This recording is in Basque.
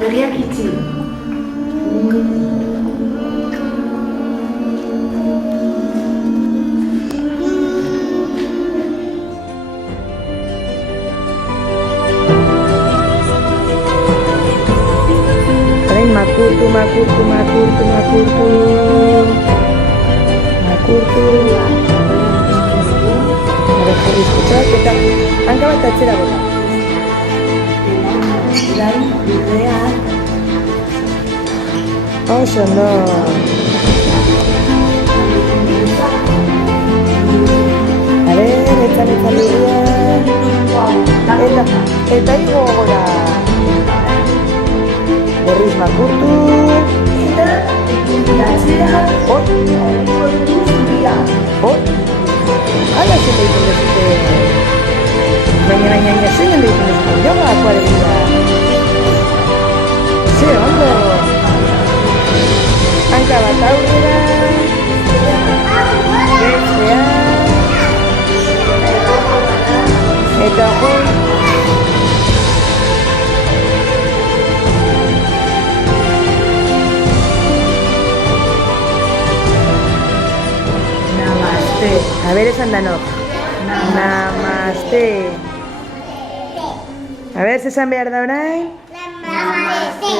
Begiak itxi. Orain makurtu. Ara jarri eskutzak eta hanka bat atzera bota. Bidean. Oso ondo. Eta lurria. Eta igo gora. Berriz makurtu. Hala zen deitzen dezute. Baina, zein deitzen dezute. Joga akuaregia. Ze ondo. Hanka bat aurrera. Bestea. Eta hon. Namaste. A ver, esan danok. Namaste. A ver, zesan behar da orain. Namaste.